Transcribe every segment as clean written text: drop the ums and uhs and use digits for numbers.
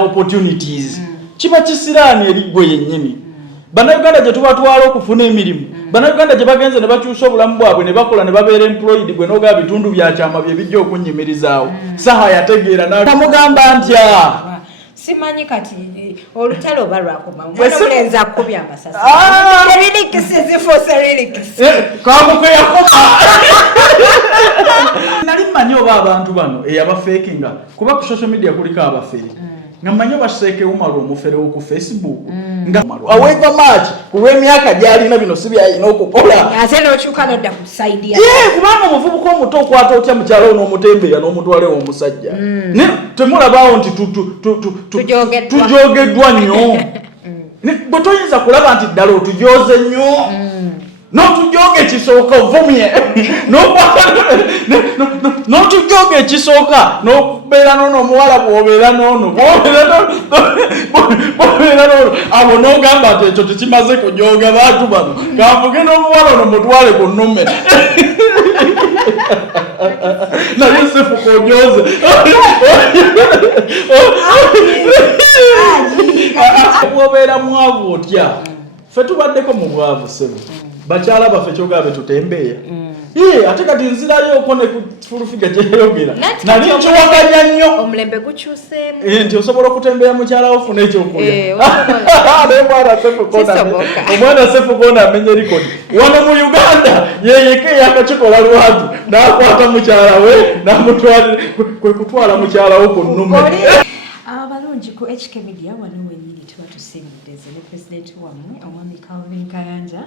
opportunities kiba kisiraani eri gwe yennyini bannayuganda gye tubatwala okufuna emirimu bannayuganda gye bagenze ne bakyusa obulamu bwabwe ne bakola ne babeera employed gwe n'ogaa bitundu bya kyama bye bijja okunyimirizaawo saha yategeera namugamba ntya simanyi kati olutalo balwakoma Omulenzi akubye amasasi kamuke yakoma nali mmanyi oba abantu bano eyabafeekinga kuba ku social media kuliko abafere nga mmanyi obaseke umala omufere wo ku Facebook nga aweva match kulw'emyaka gyalina bino si byalina okukola ate n'okyuka n'odda ku side ya kubanga omuvubuka omuto okwata otya mukyala wo n'omutembeeya n'omutwale w'omusajja temulabaawo nti tujogeddwa nnyo bwe toyinza kulaba nti ddala otujoze nnyo n'otujoga ekisooka ovumye n'otujoga ekisooka n'okubeera n'ono omuwala bw'obeera n'ono abo n'ogamba nti ekyo tekimaze kujoga bantu bano kanvuge n'omuwala ono mutwale ku nnume naye Cephco ojoze bw'obeera mwavu otya ffe tubaddeko mu bwavu sebo bakyala baffe kyogabe tutembeeya ate kati nzirayo oko ne kufulufiga gyeyogera nali nkiwakanya nnyo omulembe gukyuseemu nti osobola okutembeeya mukyala wo ofuna ekyokulya omwana Cephco amenya erikodi wano mu Uganda yeyeka eyakakikola lwatu n'akwata mukyala we kwe kutwala mukyala wo ku nnume abalungi ku HK Media wano wenyini tuba tusemudeze ne pulezidenti wammwe omwami Calvin Kayanja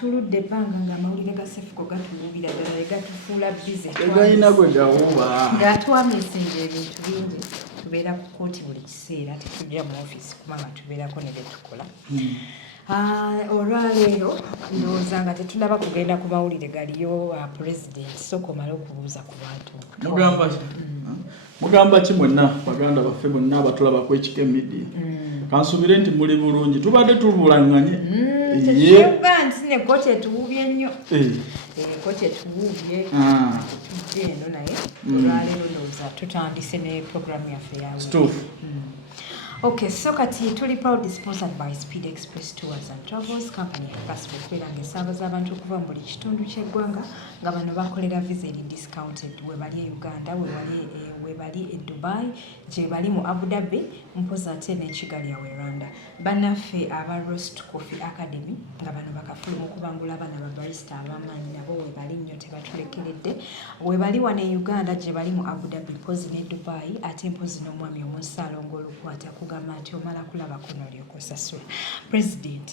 tuludde ebbanga ng'amawulire ga Cephco gatuluubira ddala ne gatufuula bize galina gwe gawuba nga twamisinga ebintu bingi tubeera ku kooti buli kiseera tetujja mu ofiisi kubanga tubeerako ne bye tukola olwaleero ndowooza nga tetulaba kugenda ku mawulire galiyo pulezidenti sooka omale okubuuza ku bantu mugamba ki mwenna baganda baffe bonna abatulaba ku HK Media kansuubire nti muli bulungi tubadde tubulanganye tekiyuga nti ne kooti etuwuubye nnyo kooti etuwuubye tujje eno naye olwaleero ndowooza tutandise ne programu yaffe yawe Okay, so kati tuli proudly sponsored by Speed Express Tours and Travels Company. Kaswe kwera ngesaabaza abantu okuva mu buli kitundu ky'eggwanga nga bano bakolera visa eri discounted we bali Uganda, we bali e Dubai, gye bali mu Abu Dhabi, mpoza ate ne Kigali ya Rwanda. Banaffe aba Roast Coffee Academy nga bano bakafuluma okubangula abana ba barista abamanyi nabo we bali nnyo tebatulekeredde. We bali wane Uganda gye bali mu Abu Dhabi, mpozi ne Dubai, ate mpozi n'omwami omusalongo olukwata kugamba nti omala kulaba kuno lyokosasula President.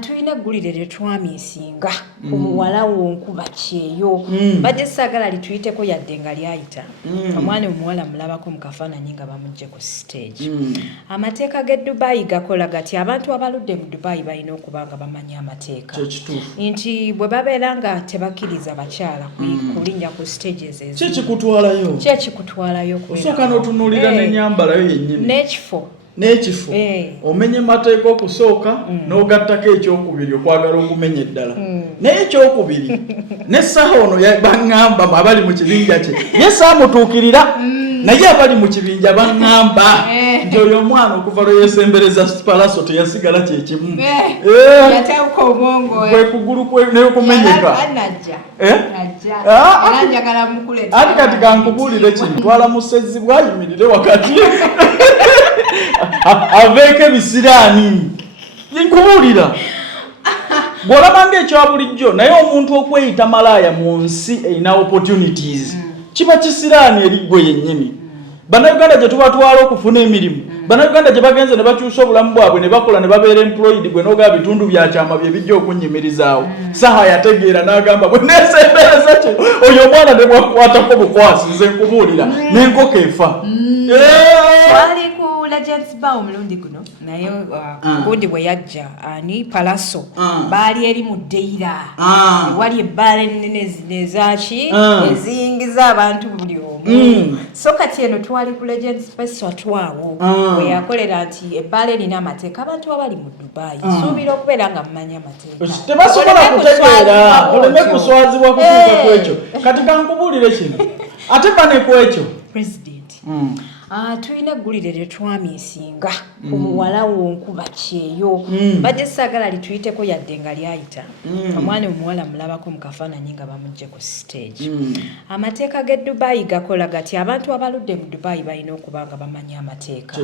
Tulina eggulire lye twamisinga ku muwala w'onkuba kyeyo badde saagala lituyiteko yadde nga lyayita omwana omuwala mulabako mu kafaananyi nga bamugje ku stage. Amateeka g'e Dubai gakola gati abantu abaludde mu Dubai balina okuba nga bamanyi amateeka nti bwe babeera nga tebakkiriza bakyala kulinnya ku stages ezo kyekikutwalayo osooka n'otunuulira n'ennyambalayo yennyini n'ekifo omenye mateeka okusooka n'ogattako ekyokubiri okwagala okumenya eddala naye ekyokubiri n'essaaha ono baŋŋamba abali mu kibinja kye ye saamutuukirira naye abali mu kibinja baŋŋamba nti oyo omwana okuva lwe yeesembereza palaso teyasigala kyekimu kwe kugulu neyokumenyeka ati kati kankubulire kino twala musezi bwayimirire wakati aveeko ebisiraani nkubulira bw'olabanga ekya bulijjo naye omuntu okweyita malaaya mu nsi erina opportunities kiba kisiraani eri gwe yennyini bannayuganda gye tubatwala okufuna emirimu bannayuganda gye bagenze ne bakyusa obulamu bwabwe ne bakola ne babeera employed gwe n'ogaa bitundu bya kyama bye bijja okunyimirizaawo saha yategeera n'agamba bwe neesembereza kye oyo omwana ne bwakwatako bukwasi nze nkubuulira n'enkoko efa Legends ba omulundi guno naye gundi bwe yajja ani palaso baali eri mu Deira wali ebbaala ennene zaki eziyingiza abantu buli omu so kati eno twali ku Legends Peswatwawo we yakolera nti ebbaala erina amateeka abantu abali mu Dubai suubira okubeera nga mumanya amateeka tebasobola kutegeera oleme kuswazibwa kutuuka ku ekyo kati kankubuulire kino ate bane ku ekyo President Tulina eggulire lye twamisinga Omuwala w'onkuba kyeyo badde saagala lituyiteko yadde nga lyayita omwana omuwala mulabako mu kafaananyi nga bamugje ku stage. Amateeka g'e Dubai gakola gati abantu abaludde mu Dubai balina okuba nga bamanya amateeka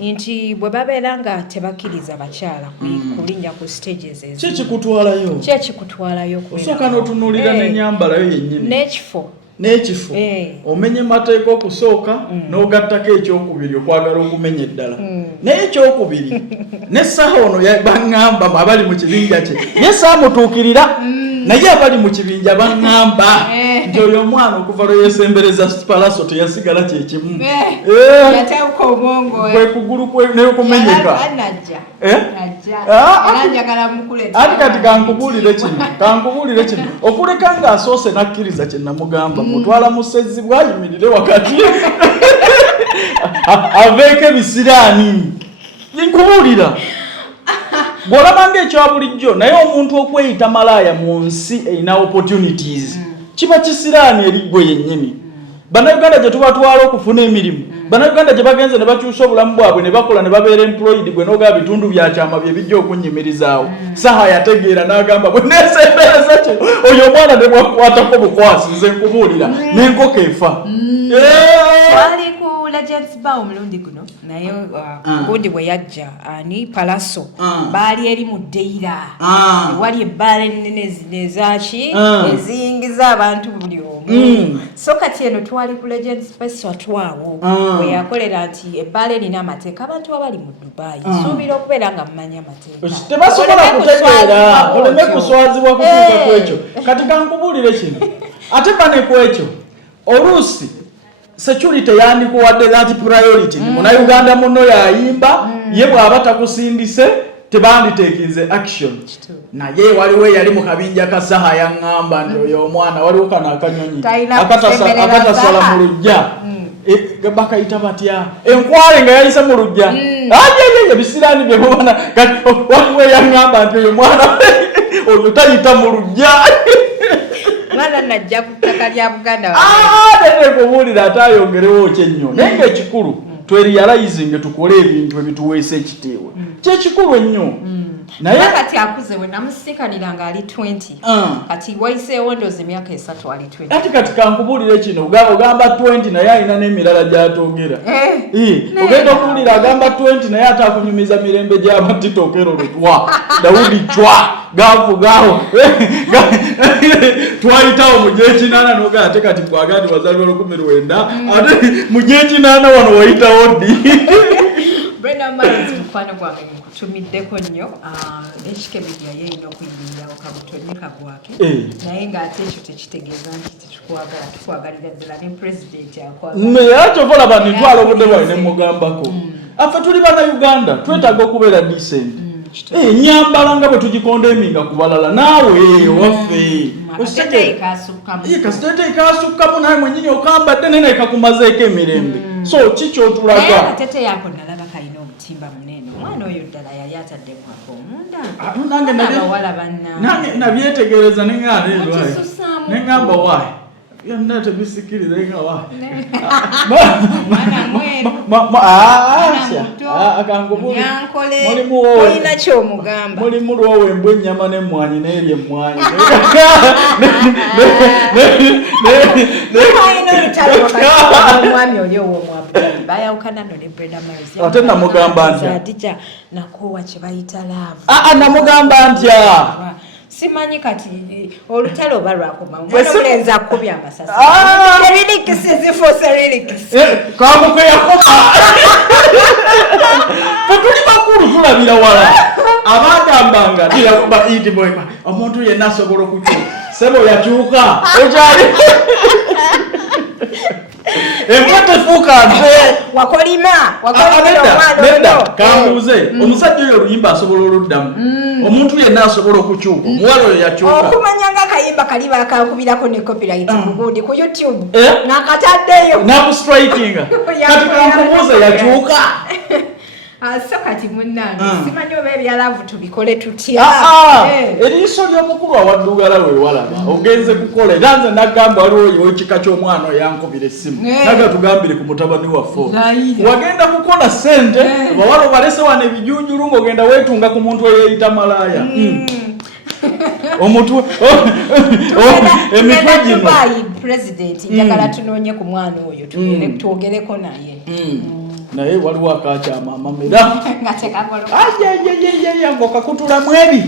nti bwe babeera nga tebakkiriza bakyala kulinnya ku stages ezo kyekikutwalayo osooka n'otunuulira n'ennyambalayo yennyini n'ekifo omenye mateeka okusooka n'ogattako ekyokubiri okwagala okumenya eddala naye ekyokubiri n'essaaha ono baŋŋamba abali mu kibinja kye ye saamutuukirira naye abali mu kibinja baŋŋamba nti oyo omwana okuva lwe yeesembereza palaso teyasigala kyekimu kwe kugulu neyokumenyeka ati kati kankubuulire kino okuleka ng'asoose nakkiriza kye namugamba mutwala musezi bwayimirire wakati aveeko ebisiraani nkubuulira bw'olaba ng'ekya bulijjo naye omuntu okweyita malaaya mu nsi erina opportunities kiba kisiraani eri ggwe yennyini. Bannayuganda gye tubatwala okufuna emirimu bannayuganda gye bagenze ne bakyusa obulamu bwabwe ne bakola ne babeera employed gwe n'ogaba bitundu bya kyama bye bijja okunyimirizaawo saha yategeera n'agamba bwe neesembereza kye oyo omwana ne bwakwatako bukwasi nze nkubuulira n'enkoko efa. Twali ku Legends Bar omulundi guno naye gundi bwe yajja ani Palaso baali eri mu Deira wali ebbaala ennene zino ezaki eziyingiza abantu buli omu so kati eno twali ku Legends Bar awo we yakolera nti ebbaala erina amateeka abantu abali mu Dubai suubira okubeera nga mumanya amateeka tebasobola kutegeera oleme kuswazibwa kutuuka ku ekyo kati kankubuulire kino ate bane ku ekyo oluusi security yandikuwadde that priority munnayuganda muno yayimba ye bw'aba takusindise tebanditeekinze action naye waliwo yali mu kabinja ka saha yaŋŋamba nti oyo omwana waliwo kano akanyonyi akatasala mu lujja bakayita batya enkwale nga yayise mu lujja ebisiraani bye mubona waliwo yaŋŋamba nti oyo mwana oyo tayita mu lujja mwana najja ku ttaka lya Buganda kubuulira ate ayongerewo kyennyo naye ng'ekikulu twerealizinge tukole ebintu ebituweesa ekitiibwa kyekikulu ennyo naye kati akuze we namusikanira nga ali 20 kati wayiseewo ndoozi emyaka 3 ali 20 ati kati kankubuulire kino ogamba 20 naye alina n'emirala gy'atogera ogenda okuwulira agamba 20 naye ate akunyumiza mirembe gy'amatitokero lutwa Dawudi cwa gavugaawo twayitawo mu gy'ekinaana n'ogaa ate kati bwagandi wazalibwa 19 ate mu gy'ekinaana wano wayitawo ddi Brenda Mulenzi mukwano gwange nkutumiddeko nnyo ekikemedia yeyina okuyingira okabutonyeka gwake naye ng'ate ekyo tekitegeeza nti tukwagalira ddala ne pulezidenti akwagala kyovola banitwala obudde bwawe ne mugambako affe tuli bannayuganda twetaaga okubeera decent nyambala nga bwe tugikondeminga ku balala naawe owaffe kasitete ikasukkamu naye mwenyini okambadde naye kakumazeeko emirembe so kikyotulaga katete yako nalaba kalina obutimba munene omwana oyo ddala yali ataddemu akoomunda nange nabyetegereza neŋŋamba waayi yonna tebisikiriza nga olina kyomugamba mulimu lwowembwa ennyama n'emmwanyi n'eri emmwanyi omwami oli ow'omwabulabi bayawukana no ne Brenda Mulenzi ate namugamba ntya Adija nakoowa kye bayita laavu namugamba ntya simanyi kati olutalo oba lwakoma Omulenzi akubye amasasi serikisizifo serikisi kamukwe yakoma tetuli bakulu tulabira wala abagambanga tiyakuba idi boy omuntu yenna asobola okukyuka sebo yakyuka ekyali empate fuka nze wakolima Brenda kambuze omusajja oyo oluyimba asobola oluddamu omuntu yenna asobola okukyuka omuwala oyo yakyuka okumanya nga akayimba kali bakakubirako ne copyright mugundi ku YouTube nakataddeyo nakustrikinga kati kankubuuza yakyuka So kati munnange simanyi oba ebyalavu tubikole tutya. Eriiso ly'omukulu awaddugala we walaba ogenze kukola era nze nagamba waliwo ekika ky'omwana yankubira essimu naga tugambire ku mutabani waffe wagenda kukola ssente bawala obalese wano ebijunjulu ng'ogenda weetunga ku muntu eyeeyita malaaya omutwe emitwe gino president njagala tunoonye ku mwana oyo twogereko naye naye waliwo akakyama amamera ng'okakutula mu ebi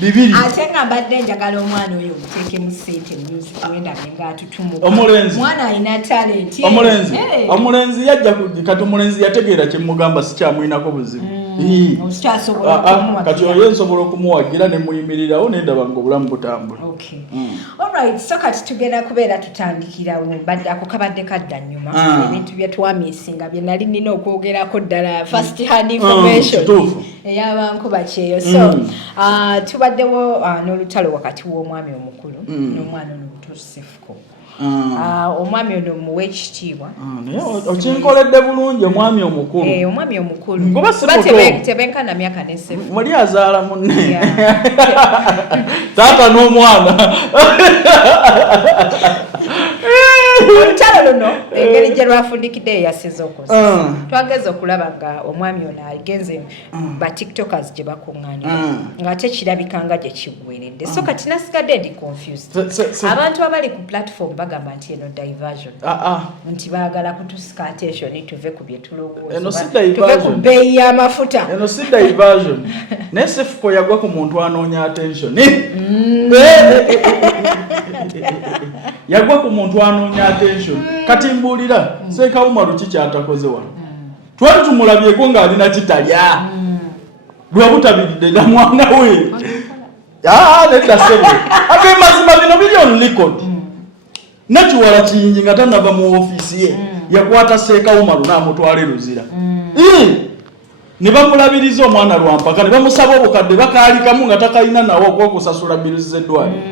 bibiri ate nga mbadde njagala omwana oyo omuteekemu ssente music wendabye ng'atutumuka mwana alina talenti omulenzi yajja kati omulenzi yategeera kyemugamba sikyamuyinako buzibu kati oyo nsobola okumuwagira ne muyimirirawo nendaba ng'obulamu butambula. Alright, so kati tugenda kubeera tutandikirawo mbadde ako kabadde kadda nnyuma ebintu bye twamisinga bye nali nina okwogerako ddala first hand information ey'abankuba kyeyo so tubaddewo n'olutalo wakati w'omwami omukulu n'omwana ono omuto Cephco. Omwami ono muwe ekitiibwa okinkoledde bulungi omwami omukulu omwami omukulu tebenkana myaka ne Cephco muli azaala munne taata n'omwana olutalo luno engeri gye lwafundikidde eyasiza okozesa twageza okulaba nga omwami ono agenze ba tiktokers gye bakuŋŋaanira ng'ate kirabika nga gye kiggweredde so kati nasigadde ndi confused abantu abali ku platform bagamba nti eno diversion nti baagala kutusika attention tuve ku bye tulowooza tuve ku bbeeyi y'amafuta eno si diversion naye Cephco yagwa ku muntu anoonya attention yagwa ku muntu anoonya attention kati mbuulira Sekawumalu kikyatakoze wano twali tumulabyeko ng'alina kitalya lwabutabiridde na mwana we nedda sebo ate mazima bino biri on record nakiwala kiyingi nga tanava mu ofiisi ye yakwata Sekawumalu n'amutwala eruzira ne bamulabiriza omwana lwampaka ne bamusaba obukadde bakaalikamu nga takalina nawo okwokusasula biruzi z'eddwaliro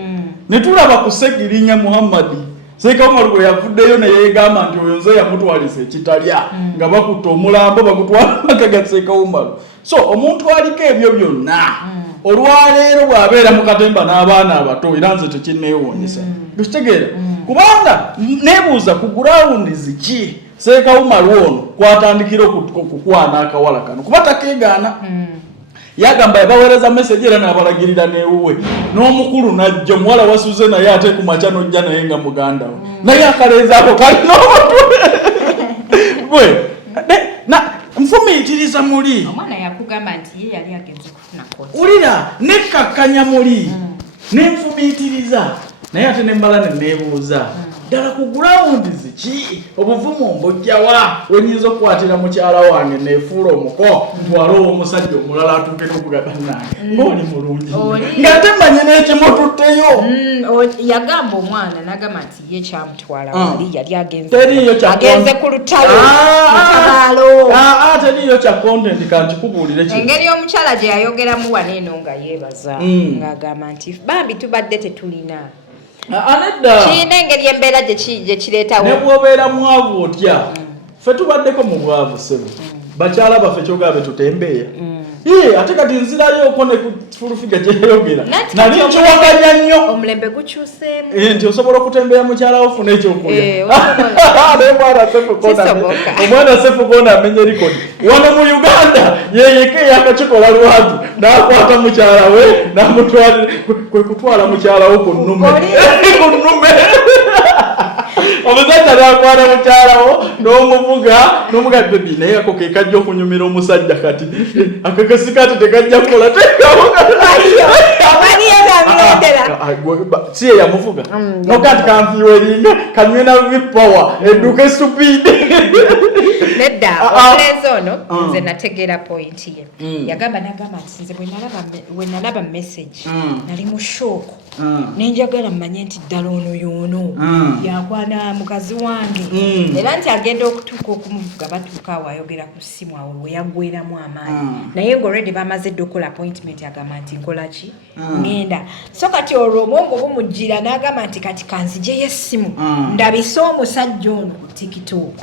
ne tulaba ku Segirinya Muhammadi Sekawumalu bwe yavuddeyo ne yeegamba nti oyo nze yamutwalisa ekitalya nga bakutte omulambo bakutwala makaga Sekawumalu so omuntu aliko ebyo byonna olwaleero bw'abeera mu katemba n'abaana abato era nze tekinneewuunyisa tukitegeera kubanga neebuuza ku gurawundi ziki Sekawumalu ono kwatandikira okukwana akawala kano kuba takeegaana yagamba yabaweereza message era n'abalagirira n'ewuwe n'omukulu najja omuwala wasuze naye ate ku makya n'ojja naye nga muganda we naye akaleeza ako kali n'omutwe nfumiitiriza muli omwana yakugamba nti ye yali agenze kufuna koti ulira nekkakkanya muli nenfumiitiriza naye ate nembala neneebuuza ddala ku gurawundi ziki obuvumu mbojjawa wenyinza okukwatira mukyala wange neefuula omuko ntwala omusajja omulala atuuke n'okugaba nange ng'oli mulungi ng'ate manye n'ekimututteyo yagamba omwana n'agamba nti ye kyamutwala wali yali agenze ku lutalo mutabaalo teriyo kya content kantikubuulire ki engeri omukyala gye yayogeramu wano eno nga yeebaza ng'agamba nti bambi tubadde tetulina kirina engeri embeera gye kireetawo ne bw'obeera mwavu otya ffe tubaddeko mu bwavu sebo bakyala baffe kyogabe tutembeeya ate kati nzirayo oko ne ku fulufiga gyeyayogera nali nkiwaganya nnyo omulembe gukyuseemu nti osobola okutembeeya mukyala wo funa ekyokulya omwana Cephco amenye rikodi wano mu Uganda yeyeke yakakikola lwatu n'akwata mukyala we n'amutwala kwe kutwala mukyala wo ku nnume omusajja n'akwata mukyalawo n'omuvuga bebi naye ako ke kajja okunyumira omusajja kati akakasi kati tekajja kukola si ye yamuvuga nokati kanfiiwa eringa kanywena vipower edduka estupide nedda omulenzi ono nze nategeera pointi ye yagamba nti nze bwe nalaba message nali mu shooko nenjagala mmanye nti ddala ono yoono yakwana mukazi wange era nti agenda okutuuka okumuvuga batuuka awo ayogera ku ssimu awo we yaggweramu amaanyi naye ng'olredi bamaze dde okukola appointment agamba nti nkola ki ngenda so kati olwo obwongo bumujjira n'agamba nti kati kanzijeyo essimu ndabise omusajja ono ku tiktok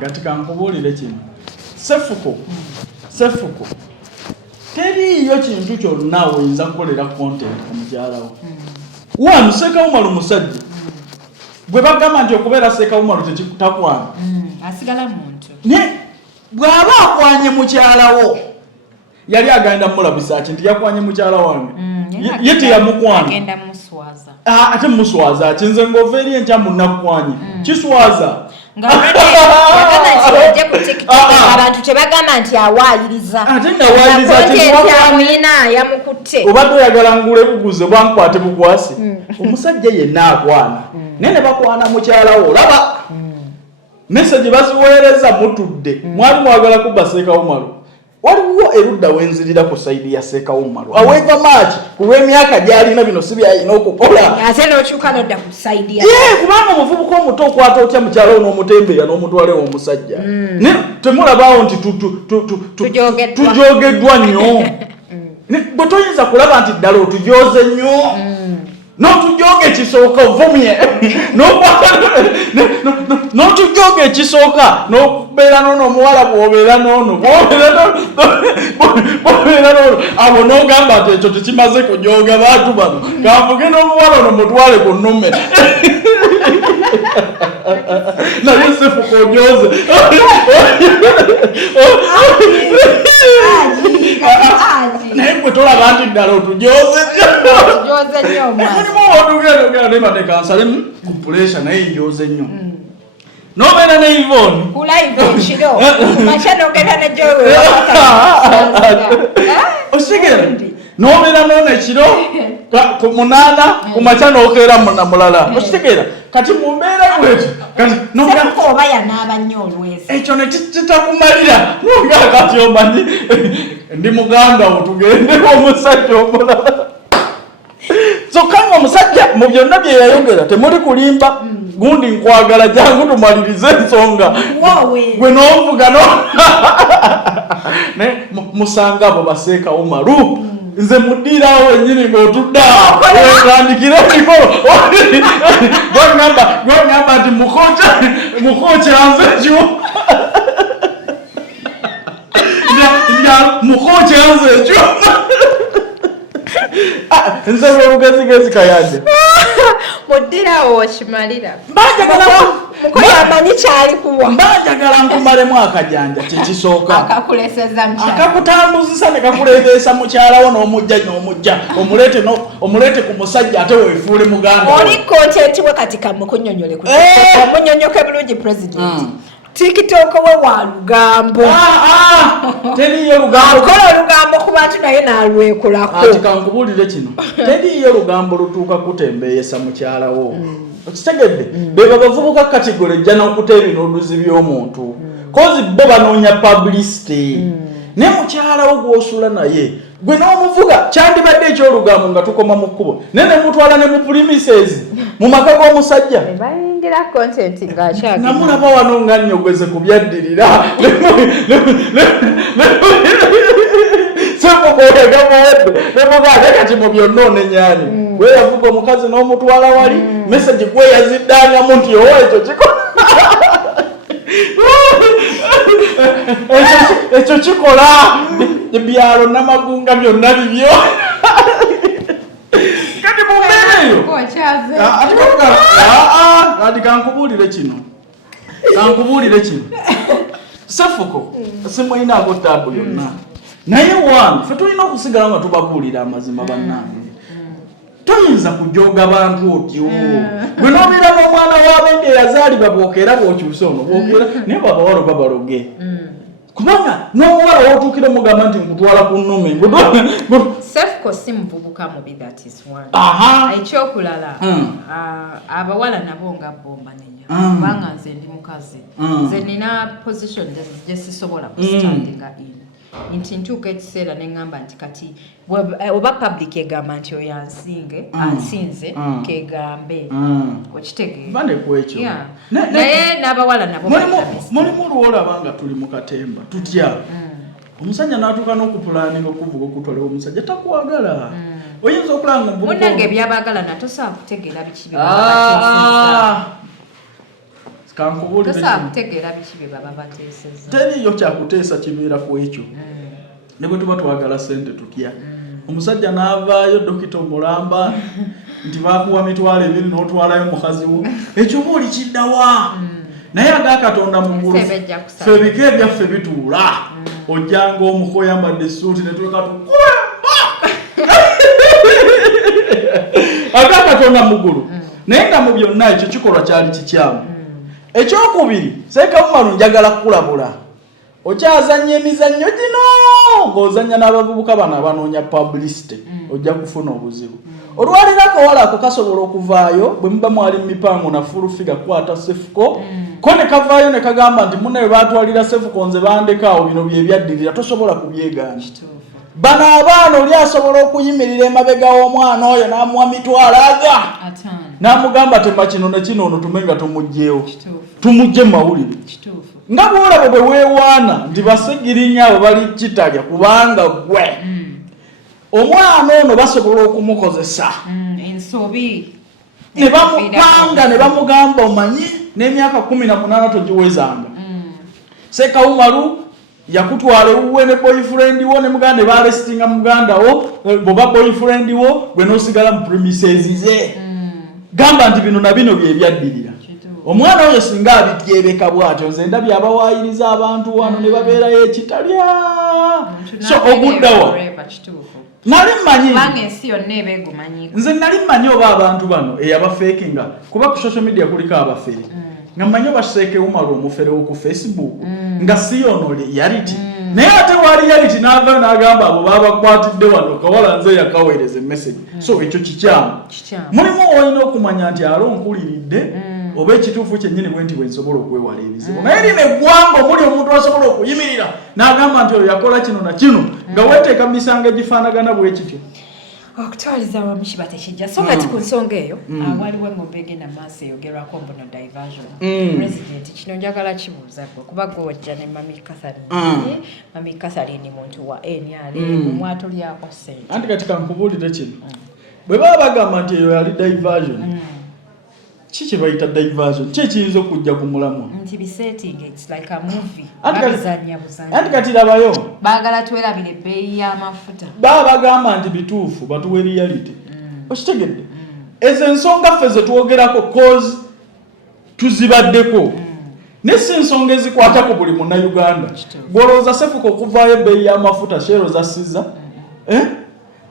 kati kankubuulire kino Cephco teriyo kintu kyonna oyinza kukolera content ku mukyala wo. Wano Sekawumalu musajja bwe bagamba nti okubeera Sekawumalu tekikutakwana asigala muntu ne bw'aba akwanye mukyala wo yali agenda mulabisa nti yakwanye mukyala wange ye teyamukwana agenda muswaza ate muswaza kinze ng'ova eri enkya munnakwanye kiswaza abantu tebagamba nti awaayiriza ate ngawaayiriza yamukutte obadde oyagala ngule buguze bwankwate bukwasi omusajja yenna akwana naye ne bakwana mukyala wo olaba message baziweereza mutudde mwali mwagala kubba Sekawumalu waliwo erudda wenzirira ku saidi ya Sekawumalu aweva maaki kulw'emyaka gy'alina bino si byalina okukola ate n'okyuka n'odda ku saidi ya kubanga omuvubuka omuto okwata otya mukyala wo n'omutembeera n'omutwale w'omusajja temulabaawo nti tujogeddwa nnyo bwe toyinza kulaba nti ddala otujoze nnyo n'otujoga ekisooka ovumye n'otujoga ekisooka n'okubeera n'ono omuwala bw'obeera n'ono abo n'ogamba nti ekyo tekimaze kujoga bantu bano kanvuge n'omuwala ono mutwale ku nnume naye Cephco ojoze naye gwe tolaba nti ddala otujoze nnyo nemate kansalemu ku puresha naye njoze nnyo nobeera ne Yvonne osigera nobeera nona ekiro ku 8 ku makya nokeera mulala okitegera kati mumbeera bwetyo oba yanaaba nnyo olwezi ekyo nekitakumalira nogala kati omanyi ndi muganda wo tugende omusajja omulala kyokka omusajja mu byonna bye yayogera temuli kulimba gundi nkwagala jangu tumalirize ensonga gwe n'ovuga musanga abo baSekawumalu nze muddirawo ennyini ng'otuddawo wetandikire emikolo gwengamba nti mukoca nze ekyo mukoca nze ekyo nze lwolugezigezi kayanja muddirawo okimalira amanyi kyali kuwa mbajagala nkumalemu akajanja kyekisooka akakutambuzisa ne kakuleegeesa mukyala wo n'omujja omuleete ku musajja ate weefuule muganda oli kontenti we kati kamukunyonyole omunyonyoke bulungi president TikTok we wa lugambo teriyo lugambo akola olugambo ku bantu naye n'alwekulako ati kankubuulire kino teriyo lugambo lutuuka kutembeeyesa mukyala wo okitegedde beba bavubuka kategole ejja n'okuta ebinodduzi by'omuntu kozi bo banoonya publicity ne mukyala wo gw'osula naye gwe n'omuvuga kyandibadde ekyolugambo nga tukoma mu kkubo naye ne mutwala ne mu premises mu maka g'omusajja bayingira content ng'akyagenda namulaba wano nga nnyogeze ku byaddirira semugoyagamuwedde kati mu byonna onenyaani gwe yavuga omukazi n'omutwala wali message gwe yaziddangamu nti owa ekyo ekyo kikola ebyalo n'amagunga byonna bibyo kati mumbeera eyo ati kankubuulire kino Cephco simulinaako taabu yonna naye wano ffe tulina okusigala nga tubabuulira amazima bannange toyinza kujoga bantu otyo gwe n'obeera n'omwana w'abende eyazaalibwa bw'okeera bw'okyusa ono bw'okeera naye babawalo babaloge kubanga n'omuwala w'otuukira omugamba nti nkutwala ku nnume Cephco si muvubuka mubi, that is one. Ekyokulala abawala nabo nga bombanenya kubanga nze ndi mukazi nze nina position gye sisobola kustandinga nti ntuuka ekiseera ne ŋŋamba nti kati oba public egamba nti oyo ansinze kegambe okitegeera naye n'abawala nabo mulimu olwolaba nga tuli mu katemba tutya omusajja n'atuuka n'okupulaninga okuvuga okutwalawo omusajja takwagala oyinza okulanga munnange ebyabaagala natosobola kutegeera biki kankubulire tosa kutegeera bikibe baba bateeseza teriyo kyakuteesa kibeera ku ekyo ne bwe tuba twagala ssente tutya omusajja n'avaayo dokita omulamba nti baakuwa mitwalo 2 n'otwalayo mukazi wo ekyo oba oli kiddawa naye agakatonda mu ggulu ffe ebika ebyaffe bituula ojjanga omuko yambadde essuuti ne tuleka tukwemba agakatonda mu ggulu naye nga mu byonna ekyo kikolwa kyali kikyamu ekyokubiri seekabumalu njagala kukulabula okyazanya emizannyo gino ng'ozanya n'abavubuka bano abanoonya publicity ojja kufuna obuzibu olwalira akawala ako kasobola okuvaayo bwe muba mwali mu mipango na fulufiga kukwata Cephco ko ne kavaayo ne kagamba nti munne baatwalira Cephco nze bandekaawo bino bye byaddirira tosobola kubyegaana bano abaana oli asobola okuyimirira emabega w'omwana oyo n'amuwa mitwalo aga n'amugamba tema kino ne kino ono tume nga tumugjeewo tumugje mawulire nga bwolaba bwe weewaana nti basegirinya abo bali kitalya kubanga gwe omwana ono basobola okumukozesa ensobi ne bamupanga ne bamugamba omanyi n'emyaka 18 togiwezanga Seekawumalu yakutwala ewuwe ne boyfriend wo ne muganda barestinga muganda wo boba boyfriend wo gwe n'osigala mu premises ze gamba nti bino na bino bye byaddirira omwana oyo singa abityebeka bw'atyo nze ndabye abawaayiriza abantu wano ne babeerayo ekitalya so oguddawa nali mmanyi nze nali mmanyi oba abantu bano eyabafeekinga kuba ku social media kuliko abafere nga mmanyi oba Seekawumalu omufere wo ku Facebook nga si ono reality naye ate wali reality n'avaayo n'agamba abo babakwatidde wano kawala nze yakaweereza message so ekyo kikyamu mulimu olina okumanya nti alonkuliridde oba ekituufu kyennyini bwe nti bwe nsobola okwewala ebizibu naye lino eggwanga omuli omuntu asobola okuyimirira n'agamba nti oyo yakola kino na kino nga weeteeka mu misango egifaanagana bwe kityo okutwaliza awamu kiba tekijja so kati ku nsonga eyo waliwo engombe egenda maaso eyogerwako mbuno diversion president kino njagala kibuuza gwe kuba gwojja ne mami Catherine mami Catherine muntu wa NRM mwatolyako ssente anti kati kankubuulire kino bwe baba bagamba nti eyo yali diversion kiki bayita diversion ki ekiyinza okujja ku mulamwa nti bisetting it's like a movie babizanya buzanya anti kati labayo baagala twerabire ebbeeyi y'amafuta baba bagamba nti bituufu batuwe reality okitegedde ezo ensonga ffe ze twogerako cause tuzibaddeko ne si nsonga ezikwata ku buli munnayuganda gwolowooza Cephco okuvaayo ebbeeyi y'amafuta shero zasizza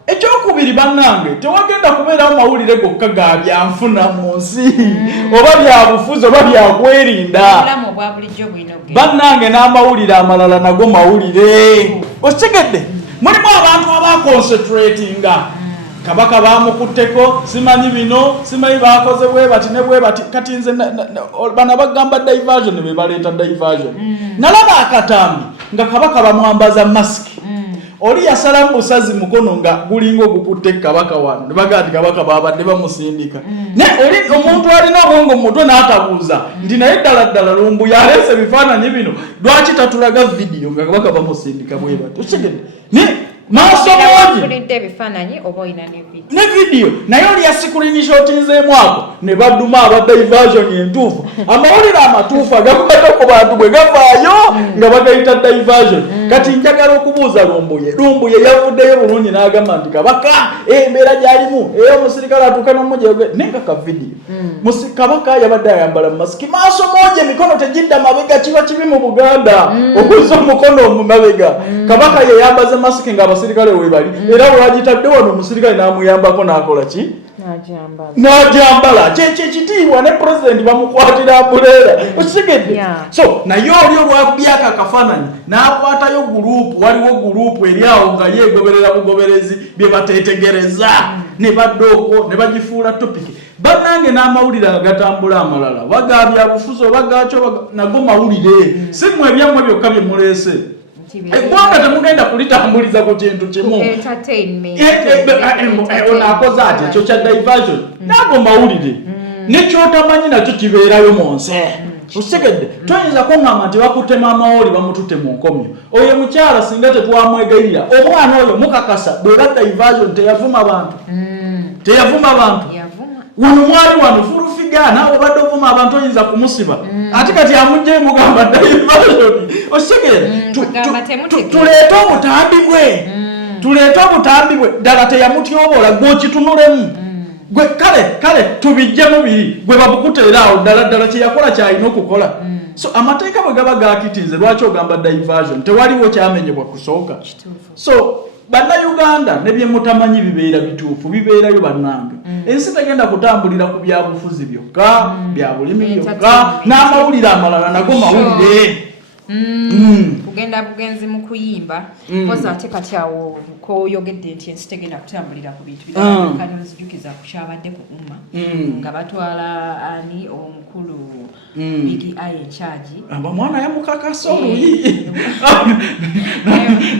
ekyokubiri bannange tewagenda kubeerawo mawulire gokka ga byanfuna mu nsi oba byabufuzi oba byakwerinda bannange n'amawulire amalala nago mawulire okitegedde mulimu abantu abaconcentratinga kabaka bamukutteko simanyi bino simanyi bakoze bwe bati ne bwe bati kati nze bana bagamba diversion be baleeta diversion nalaba akatambi nga kabaka bamwambaza mask oli yasala musazi mukono nga gulingo gukutte kabaka wano ne bagandi kabaka babadde bamusindika ne oli omuntu alina obwongo mutwe n'atabuuza ndi naye ddala lumbu yalese bifaananyi bino lwaki tatulaga video nga kabaka bamusindika bwe bato kigende ne maaso moji ne video naye oli yasikurinishotinzeemu ako ne badduma aba diversion entuufu amawulire amatuufu agakwata ku bantu bwe gavaayo nga bagayita diversion kati njagala okubuuza lumbuye yavuddeyo bulungi n'agamba nti kabaka embeera gy'alimu omusirikale atuuka n'omujja nenga ka video kabaka yabadde ayambala masiki maaso moji emikono tegidda mabega kiba kibi mu Buganda okuzza omukono mu mabega kabaka yeyambaza masiki nga abasirikale webali era wagitadde wano omusirikale n'amuyambako n'akola ki n'ajambala kyekitiibwa ne president bamukwatira ambuleera okitegedde so naye oli olwabyaka akafaananyi n'akwatayo gurupu waliwo gurupu eri awo nga yeegoberera bugoberezi bye bateetegereza ne baddooko ne bagifuula topiki bannange n'amawulire agatambula amalala wagabya bufuzi oba gaakyo nago mawulire si mmwe ebyammwe byokka bye muleese eggwanga temugenda kulitambuliza ku kintu kimu onaakoze ati ekyo kya diversion nago mawulire nekyotamanyi nakyo kibeerayo mu nsi okitegedde toyinza kuŋŋamba nti bakutte maama woli bamututte mu nkomyo oyo mukyala singa tetwamwegayirira omwana oyo mukakasa bweba diversion teyavuma bantu wano mwali wano fulufiga bigga nawe obadde ovuma abantu oyinza kumusiba ate kati amujje mugamba diversion osegere tuleete obutambi bwe ddala teyamutyoboola gwokitunulemu gwe kale tubijje mubiri gwe babukuteeraawo ddala kyeyakola kyalina okukola so amateeka bwe gaba gakitize lwaki ogamba diversion tewaliwo kyamenyebwa kusooka so bannayuganda ne bye mutamanyi bibeera bituufu bibeerayo bannange ensi tegenda kutambulira ku byabufuzi byokka bya bulimi byokka n'amawulire amalala nago mawulire kugenda bugenzi mu kuyimba koza ate kati awo koyogedde nti ensi tegenda kutambulira ku bintu birala nzijukiza ku kyabadde ku umma nga batwala ani omukulu Bigi aye charge mwana yamukakasa oluyi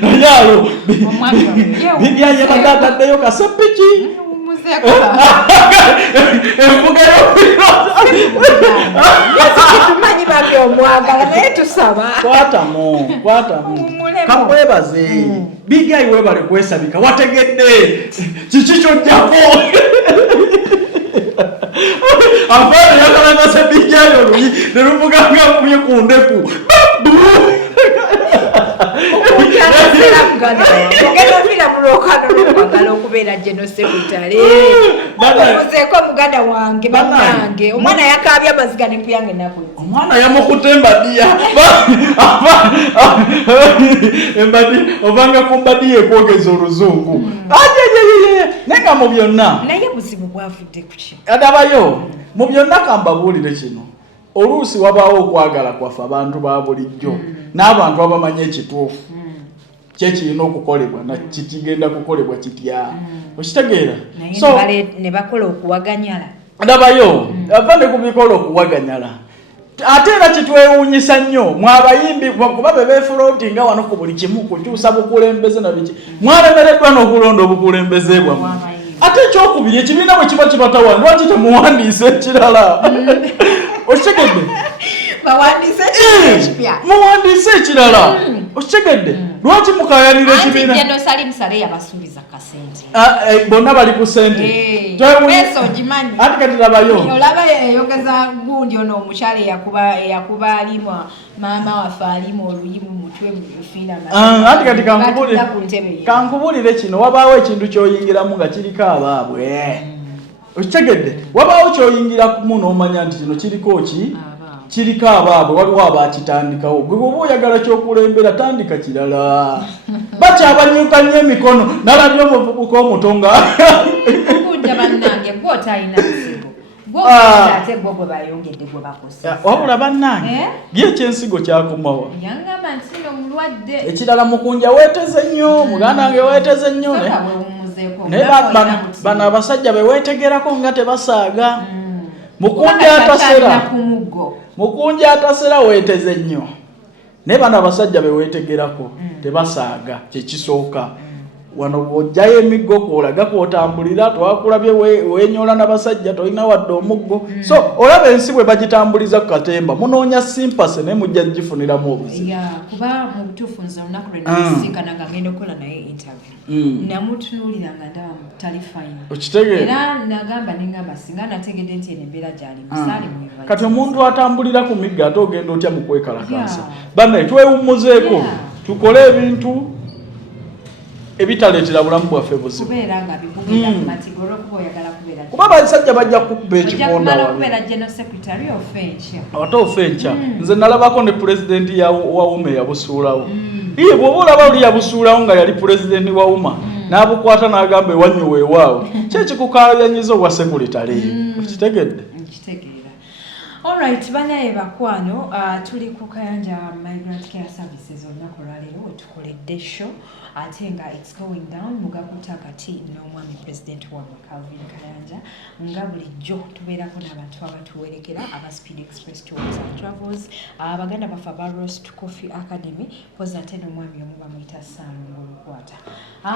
nayalo Bigi aye bagaddeyo kasepiki embuga tumanyi babye omwagala naye tusaba kwatamu kamwebaze Bigi aye webale kwesabika wategedde kiki kyojjako afanye yakalanga se Bigi aye oluyi ne lumuganga kubye ku ndeku Muganda fila mulokano n'okwagala okubeera General Secretary. Muzeeko muganda wange bannange omwana yakaabye amaziga ne kuyange nako. Omwana yamukutemba dia. Embadi obanga kumbadi ekwogeza oluzungu. Nenga mu byonna. Naye buzibu bwavudde ku ki? Adabayo mu byonna kambabuulire kino. Oluusi wabaawo okwagala kwaffe abantu ba bulijjo n'abantu abamanyi ekituufu kyekirina okukolebwa na kikigenda kukolebwa kitya okitegeera so ne bakola okuwaganyala ndabayo ava ne kubikola okuwaganyala ate era kitwewuunyisa nnyo mwabayimbi kuba bebeefuloti nga wano ku buli kimu kukyusa bukulembeze na biki mwalemereddwa n'okulonda obukulembeze bwammwe ate ekyokubiri ekibiina bwe kiba kibatawa lwaki temuwandiisa ekirala okitegedde muwandiise ekirala okitegedde lwaki mukayanira ekibiina bonna bali ku sente ati kati labayo olaba eyogeza gundi ono omukyala eyakuba alimwa maama waffe alimu oluyimu mutwe mufiina ati kati kankubulire kino wabaawo ekintu kyoyingiramu nga kiriko abaabwe okitegedde wabaawo kyoyingiramu n'omanya nti kino kiriko ki kiriko abaabwe waliwo abakitandikawo gwe bwoba oyagala kyokulembera tandika kirala bakyabanyuka nnyo emikono nalabye omuvubuka omutonga wabula bannange byekyensigo kyakomawa ekirala mukunja weeteze nnyo muganda wange weeteze nnyo naye bano abasajja beweetegerako nga tebasaaga mukunja atasera weeteze nnyo naye bano abasajja beweetegerako tebasaaga kyekisooka wano bw'ojjayo emiggo kwolaga kwotambulira twakulabye weenyola n'abasajja tolina wadde omuggo so olaba ensi bwe bagitambuliza ku katemba munoonya simpase naye mujja gifuniramu obuzibu kuba mu butuufu nze olunaku lwe nasinkana nga ngenda okukola naye interview namutunuulira nga ndaba tali fine okitegeera era nagamba nengamba singa nategedde nti eno embeera gyali musaali mu kati omuntu atambulira ku migga ate ogenda otya mu kwekalakaasa bannaye twewummuzeeko tukole ebintu ebitaleetera bulamu bwaffe buzibu kuba abasajja bajja kukuba ekikonda ate ofe enkya nze nalabako ne pulezidenti wa UMA yabusuulawo iye bw'oba olaba oli yabusuulawo nga yali pulezidenti wa UMA n'abukwata n'agamba ewanyu weewaawo kyekikukayanyiza obwa sekuritale okitegedde Alright, banaye bakwano tuli ku Kayanja Migrant Care Services olunaku lwaleero wetukoledde show ate nga it's going down mugakuta kati n'omwami president wa Calvin Kayanja nga bulijjo tubeerako n'abantu abatuwerekera aba Speed Express Tours and Travels abaganda bafa ba Roast Coffee Academy koza ate n'omwami omu bamuyita Sam Olukwata